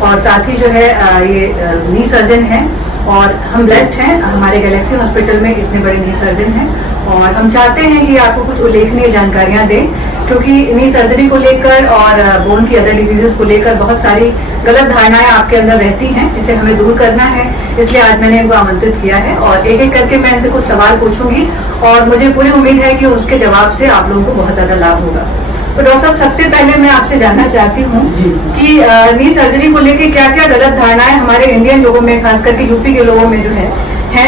और साथ ही जो है ये नी सर्जन हैं और हम ब्लेस्ड हैं, हमारे गैलेक्सी हॉस्पिटल में इतने बड़े नी सर्जन हैं और हम चाहते हैं कि आपको कुछ उल्लेखनीय जानकारियां दें, क्योंकि नी सर्जरी को लेकर और बोन की अदर डिजीजेस को लेकर बहुत सारी गलत धारणाएं आपके अंदर रहती हैं, जिसे हमें दूर करना है। इसलिए आज मैंने इनको आमंत्रित किया है और एक एक करके मैं इनसे कुछ सवाल पूछूंगी और मुझे पूरी उम्मीद है कि उसके जवाब से आप लोगों को बहुत ज्यादा लाभ होगा। तो डॉक्टर साहब, सबसे पहले मैं आपसे जानना चाहती हूँ कि नी सर्जरी को लेकर क्या क्या गलत धारणाएं हमारे इंडियन लोगों में, खास करके यूपी के लोगों में जो है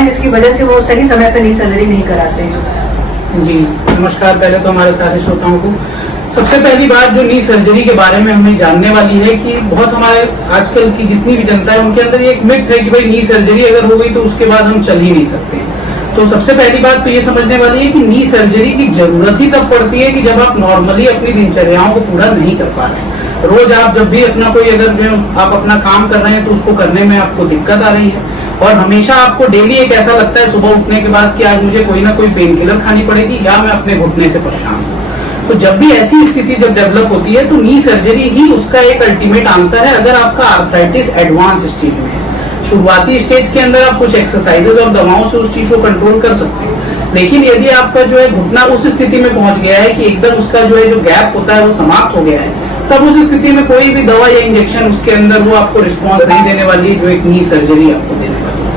जिसकी वजह से वो सही समय पर नी सर्जरी नहीं कराते हैं। जी नमस्कार। पहले तो हमारे सारे श्रोताओं को सबसे पहली बात जो नी सर्जरी के बारे में हमें जानने वाली है कि बहुत हमारे आजकल की जितनी भी जनता है उनके अंदर एक मिथ है कि भाई नी सर्जरी अगर हो गई तो उसके बाद हम चल ही नहीं सकते। तो सबसे पहली बात तो ये समझने वाली है कि नी सर्जरी की जरूरत ही तब पड़ती है कि जब आप नॉर्मली अपनी दिनचर्याओं को पूरा नहीं कर पा रहे हैं। रोज आप जब भी अपना कोई अगर जो आप अपना काम कर रहे हैं तो उसको करने में आपको दिक्कत आ रही है और हमेशा आपको डेली एक ऐसा लगता है सुबह उठने के बाद कि आज मुझे कोई ना कोई पेन किलर खानी पड़ेगी या मैं अपने घुटने से परेशान हूँ। तो जब भी ऐसी स्थिति जब डेवलप होती है तो नी सर्जरी ही उसका एक अल्टीमेट आंसर है। अगर आपका आर्थराइटिस एडवांस स्टेज में है, शुरुआती स्टेज के अंदर आप कुछ एक्सरसाइजेज और दवाओं से उस चीज को कंट्रोल कर सकते हैं, लेकिन यदि आपका जो है घुटना उस स्थिति में पहुंच गया है कि एकदम उसका जो है जो गैप होता है वो समाप्त हो गया है, तब उस स्थिति में कोई भी दवा या इंजेक्शन उसके अंदर वो आपको रिस्पॉन्स नहीं देने वाली है जो एक नी सर्जरी आपको देने वाली है।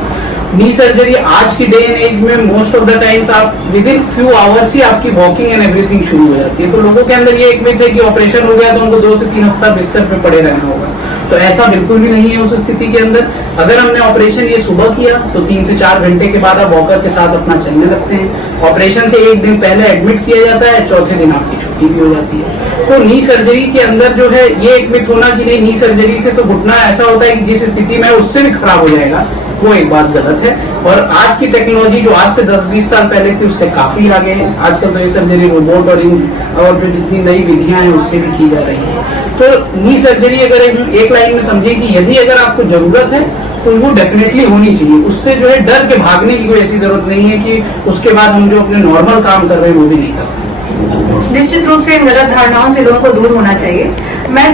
नी सर्जरी आज की डे एंड एज में मोस्ट ऑफ द टाइम्स आप विद इन फ्यू आवर्स ही आपकी वॉकिंग एंड एवरीथिंग शुरू हो जाती है। तो लोगों के अंदर ये एक मिथ है कि ऑपरेशन हो गया तो उनको 2 से 3 हफ्ता बिस्तर पे पड़े रहना होगा, तो ऐसा बिल्कुल भी नहीं है। उस स्थिति के अंदर अगर हमने ऑपरेशन ये सुबह किया तो 3 से 4 घंटे के बाद आप वॉकर के साथ अपना चलने लगते हैं। ऑपरेशन से 1 दिन पहले एडमिट किया जाता है, चौथे दिन आपकी छुट्टी भी हो जाती है। तो नी सर्जरी के अंदर जो है ये एक मिथ होना कि नहीं नी सर्जरी से तो घुटना ऐसा होता है कि जिस स्थिति में उससे भी खराब हो जाएगा, वो एक बात गलत है। और आज की टेक्नोलॉजी जो आज से 10-20 साल पहले थी उससे काफी आगे है। आजकल तो ये सर्जरी रोबोट और जो जितनी नई विधियां हैं उससे भी की जा रही है। तो नी सर्जरी अगर एक लाइन में समझे कि यदि अगर आपको जरूरत है तो वो डेफिनेटली होनी चाहिए। उससे जो है डर के भागने की कोई ऐसी जरूरत नहीं है कि उसके बाद हम जो अपने नॉर्मल काम कर रहे हैं वो भी नहीं करते। निश्चित रूप से इन गलत धारणाओं से लोगों को दूर होना चाहिए। मैं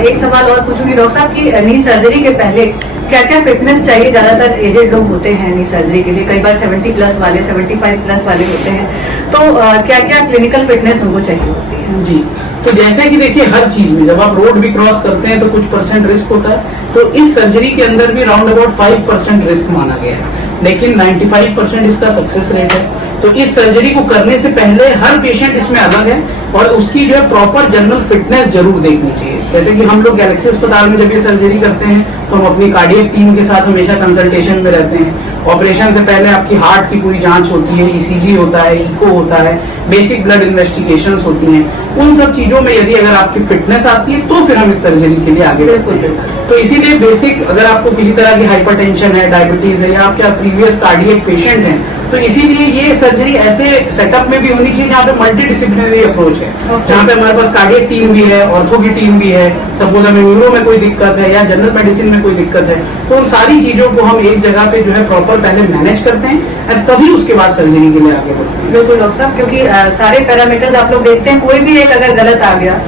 एक सवाल और पूछूंगी डॉक्टर साहब की नी सर्जरी के पहले क्या क्या फिटनेस चाहिए? ज्यादातर एजेड लोग होते हैं नी सर्जरी के लिए, कई बार 70 प्लस वाले 75 प्लस वाले होते हैं, तो क्या क्या क्लिनिकल फिटनेस उनको चाहिए होती है? जी, तो जैसे कि देखिए हर चीज में जब आप रोड भी क्रॉस करते हैं तो कुछ % रिस्क होता है, तो इस सर्जरी के अंदर भी राउंड अबाउट 5% रिस्क माना गया है, लेकिन 95% इसका सक्सेस रेट है। तो इस सर्जरी को करने से पहले हर पेशेंट इसमें अलग है और उसकी जो है प्रॉपर जनरल फिटनेस जरूर देखनी चाहिए। जैसे कि हम लोग गैलेक्सी अस्पताल में जब ये सर्जरी करते हैं तो हम अपनी कार्डियक टीम के साथ हमेशा कंसल्टेशन में रहते हैं। ऑपरेशन से पहले आपकी हार्ट की पूरी जांच होती है, ECG होता है, इको होता है, बेसिक ब्लड इन्वेस्टिगेशंस होती हैं। उन सब चीजों में यदि अगर आपकी फिटनेस आती है तो फिर हम इस सर्जरी के लिए आगे बढ़ते हैं। तो इसीलिए बेसिक अगर आपको किसी तरह की हाइपरटेंशन है, डायबिटीज है या आपके प्रीवियस कार्डियक पेशेंट हैं, तो इसीलिए ये सर्जरी ऐसे सेटअप में भी होनी चाहिए जहाँ पे मल्टी डिसिप्लिनरी अप्रोच है, जहाँ पे हमारे पास कार्डियक टीम भी है, ऑर्थो की टीम भी है, सपोज हमें न्यूरो में कोई दिक्कत है या जनरल मेडिसिन में कोई दिक्कत है, तो उन सारी चीजों को हम एक जगह पे जो है प्रॉपर पहले मैनेज करते हैं और तभी उसके बाद सर्जरी के लिए आगे बढ़ते हैं। बिल्कुल डॉक्टर साहब, क्योंकि सारे पैरामीटर्स आप लोग देखते हैं, कोई भी एक अगर गलत आ गया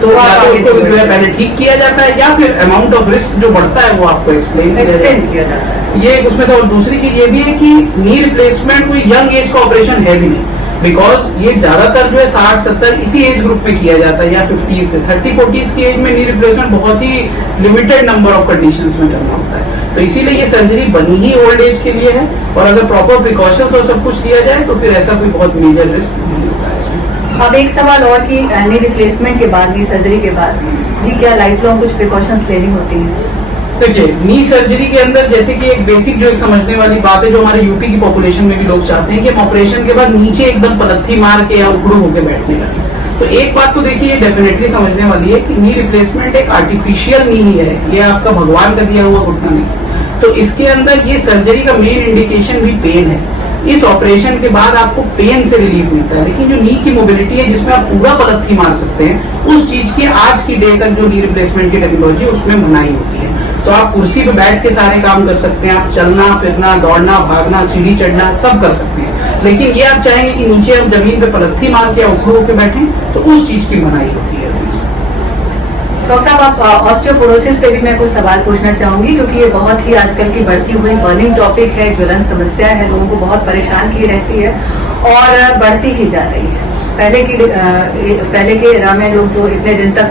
तो उसको जो है पहले ठीक किया जाता है या फिर अमाउंट ऑफ रिस्क जो बढ़ता है वो आपको एक्सप्लेन किया जाता है। ये उसमें से और दूसरी चीज ये भी है कि नी रिप्लेसमेंट कोई यंग एज का ऑपरेशन है भी नहीं, बिकॉज ये ज्यादातर जो है 60-70 इसी एज ग्रुप में किया जाता है या 50 से 30-40 की एज में नी रिप्लेसमेंट बहुत ही लिमिटेड नंबर ऑफ कंडीशंस में करना होता है। तो इसीलिए ये सर्जरी बनी ही ओल्ड एज के लिए है और अगर प्रॉपर प्रिकॉशंस और सब कुछ लिया जाए तो फिर ऐसा कोई बहुत मेजर रिस्क नहीं होता है इसमें। अब एक सवाल और कि नी रिप्लेसमेंट के बाद, नी सर्जरी के बाद भी क्या लाइफ लॉन्ग कुछ प्रिकॉशंस लेनी होती है? देखिए नी सर्जरी के अंदर जैसे कि एक बेसिक जो एक समझने वाली बात है जो हमारे यूपी की पॉपुलेशन में भी लोग चाहते हैं कि हम ऑपरेशन के बाद नीचे एकदम पलथी मार के या उखड़ू होकर बैठने लगे। तो एक बात तो देखिए डेफिनेटली समझने वाली है कि नी रिप्लेसमेंट एक आर्टिफिशियल नी ही है, ये आपका भगवान का दिया हुआ घुटना नहीं। तो इसके अंदर ये सर्जरी का मेन इंडिकेशन भी पेन है। इस ऑपरेशन के बाद आपको पेन से रिलीफ मिलता है, लेकिन जो नी की मोबिलिटी है जिसमें आप पूरा पलथी मार सकते हैं, उस चीज की आज की डे तक जो नी रिप्लेसमेंट की टेक्नोलॉजी उसमें मनाही होती है। तो आप कुर्सी पे बैठ के सारे काम कर सकते हैं, आप चलना फिरना, दौड़ना, भागना, सीढ़ी चढ़ना सब कर सकते हैं, लेकिन ये आप चाहेंगे कि नीचे हम जमीन पे पलथी मार के उखड़ होकर बैठे तो उस चीज की मनाही होती है। डॉक्टर साहब, आप ऑस्टियोपोरोसिस पे भी मैं कुछ सवाल पूछना चाहूंगी, क्योंकि ये बहुत ही आजकल की बढ़ती हुई बर्निंग टॉपिक है, ज्वलन समस्या है, लोगों को बहुत परेशान की रहती है और बढ़ती ही जा रही है। पहले के एरा में लोग जो इतने दिन तक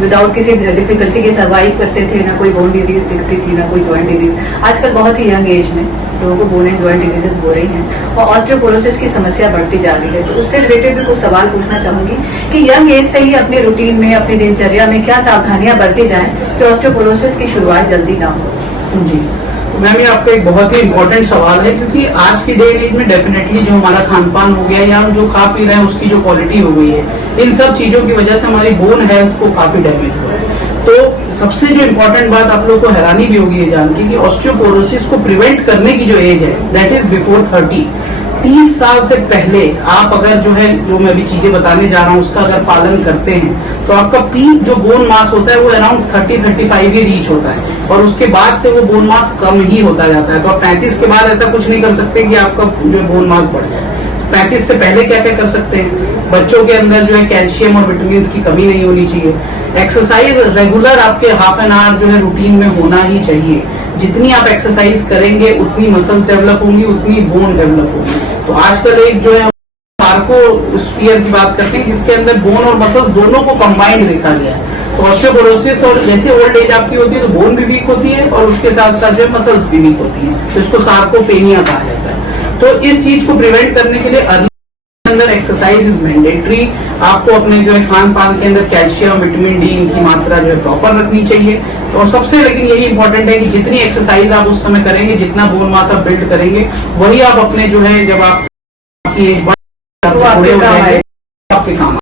विदाउट किसी डिफिकल्टी के सर्वाइव करते थे, ना कोई बोन डिजीज दिखती थी, ना कोई जॉइंट डिजीज। आजकल बहुत ही यंग एज में लोगों को बोन एंड जॉइंट डिजीजेस हो रही हैं और ऑस्टियोपोरोसिस की समस्या बढ़ती जा रही है। तो उससे रिलेटेड भी कुछ सवाल पूछना चाहूंगी कि यंग एज से ही अपने रूटीन में, अपनी दिनचर्या में क्या सावधानियां बरती जाएं कि ऑस्टियोपोरोसिस की शुरुआत जल्दी ना हो। जी, तो मैम ये आपका एक बहुत ही इम्पोर्टेंट सवाल है, क्योंकि आज की डे एंड एज में डेफिनेटली जो हमारा खान पान हो गया या हम जो खा पी रहे हैं उसकी जो क्वालिटी हो गई है, इन सब चीजों की वजह से हमारी बोन हेल्थ को काफी डैमेज हुआ है। तो सबसे जो इम्पोर्टेंट बात आप लोग को हैरानी भी होगी ये जान के कि ऑस्टियोपोरोसिस को प्रिवेंट करने की जो एज है दैट इज बिफोर 30। 30 साल से पहले आप अगर जो मैं अभी चीजें बताने जा रहा हूँ उसका अगर पालन करते हैं तो आपका पीक जो बोन मास होता है वो अराउंड 30-35 ही रीच होता है, और उसके बाद से वो बोन मास कम ही होता जाता है। तो आप 35 के बाद ऐसा कुछ नहीं कर सकते कि आपका जो बोन मास बढ़ जाए। 35 से पहले क्या क्या कर सकते हैं? बच्चों के अंदर जो है कैल्शियम और विटामिन की कमी नहीं होनी चाहिए। एक्सरसाइज रेगुलर आपके हाफ एन आवर जो है रूटीन में होना ही चाहिए। जितनी आप एक्सरसाइज करेंगे उतनी मसल्स डेवलप होंगी, उतनी बोन डेवलप होगी। तो आजकल एक जो है सार्कोस्फीयर की बात करते हैं जिसके अंदर बोन और मसल्स दोनों को कंबाइंड देखा गया है। तो ऑस्टियोपोरोसिस और जैसे ओल्ड एज आपकी होती है तो बोन भी वीक होती है और उसके साथ साथ जो है मसल्स भी वीक होती है, तो इसको सार्कोपेनिया कहा जाता है। तो इस चीज को प्रिवेंट करने के लिए अर्ली अंदर एक्सरसाइज इज मैंडेटरी। आपको अपने जो है खान पान के अंदर कैल्शियम, विटामिन डी इनकी मात्रा जो है प्रॉपर रखनी चाहिए। और सबसे लेकिन यही इंपॉर्टेंट है कि जितनी एक्सरसाइज आप उस समय करेंगे, जितना बोन मास आप बिल्ड करेंगे, वही आप अपने जो है जब आपकी एज आपके काम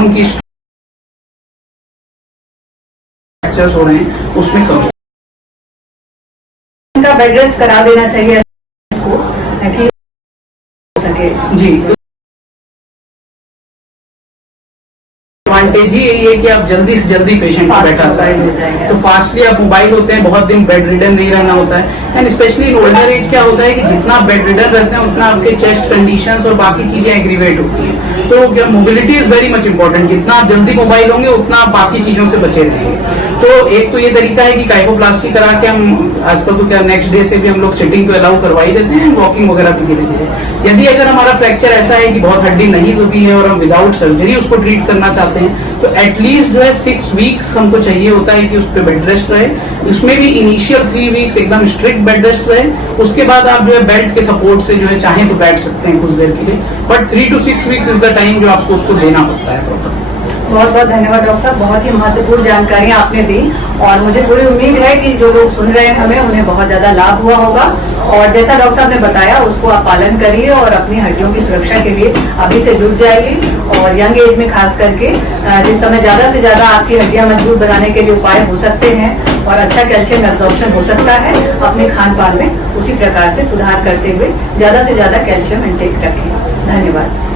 बोन की फ्रैक्चर्स हो रहे हैं उसमें कमी। उनका बेड रेस्ट करा देना चाहिए इसको ताकि हो सके। जी, एडवांटेज ही यही है कि आप जल्दी से जल्दी पेशेंट को बैठा सकते हैं, तो फास्टली आप मोबाइल होते हैं, बहुत दिन बेड रिडन नहीं रहना होता है। And specially in older age क्या होता है कि जितना आप बेड रिडन रहते हैं उतना आपके चेस्ट कंडीशंस और बाकी चीजें एग्रीवेट होती हैं, तो क्या mobility is very much important. जितना आप जल्दी मोबाइल होंगे उतना आप बाकी चीजों से बचे रहेंगे। तो एक तो ये तरीका है कि काइफोप्लास्टी करा के हम आजकल तो क्या नेक्स्ट डे से भी हम लोग सिटिंग तो अलाउ करवा ही देते हैं, वॉकिंग वगैरह भी धीरे धीरे। यदि अगर हमारा फ्रैक्चर ऐसा है कि बहुत हड्डी नहीं दबी है और हम विदाउट सर्जरी उसको ट्रीट करना चाहते हैं, तो एटलीस्ट जो है 6 वीक्स हमको चाहिए होता है कि उस पर बेड रेस्ट रहे। उसमें भी इनिशियल 3 वीक्स एकदम स्ट्रिक्ट बेड रेस्ट रहे, उसके बाद आप जो है बेल्ट के सपोर्ट से जो है चाहें तो बैठ सकते हैं कुछ देर के लिए, but 3 to 6 weeks is the time जो आपको उसको देना पड़ता है प्रॉपर। बहुत बहुत धन्यवाद डॉक्टर साहब, बहुत ही महत्वपूर्ण जानकारियां आपने दी और मुझे पूरी उम्मीद है कि जो लोग सुन रहे हैं हमें उन्हें बहुत ज्यादा लाभ हुआ होगा। और जैसा डॉक्टर साहब ने बताया उसको आप पालन करिए और अपनी हड्डियों की सुरक्षा के लिए अभी से जुट जाइए। और यंग एज में खास करके जिस समय ज्यादा से ज्यादा आपकी हड्डियां मजबूत बनाने के लिए उपाय हो सकते हैं और अच्छा कैल्शियम एब्जॉर्प्शन हो सकता है, अपने खान पान में उसी प्रकार से सुधार करते हुए ज्यादा से ज्यादा कैल्शियम इंटेक रखें। धन्यवाद।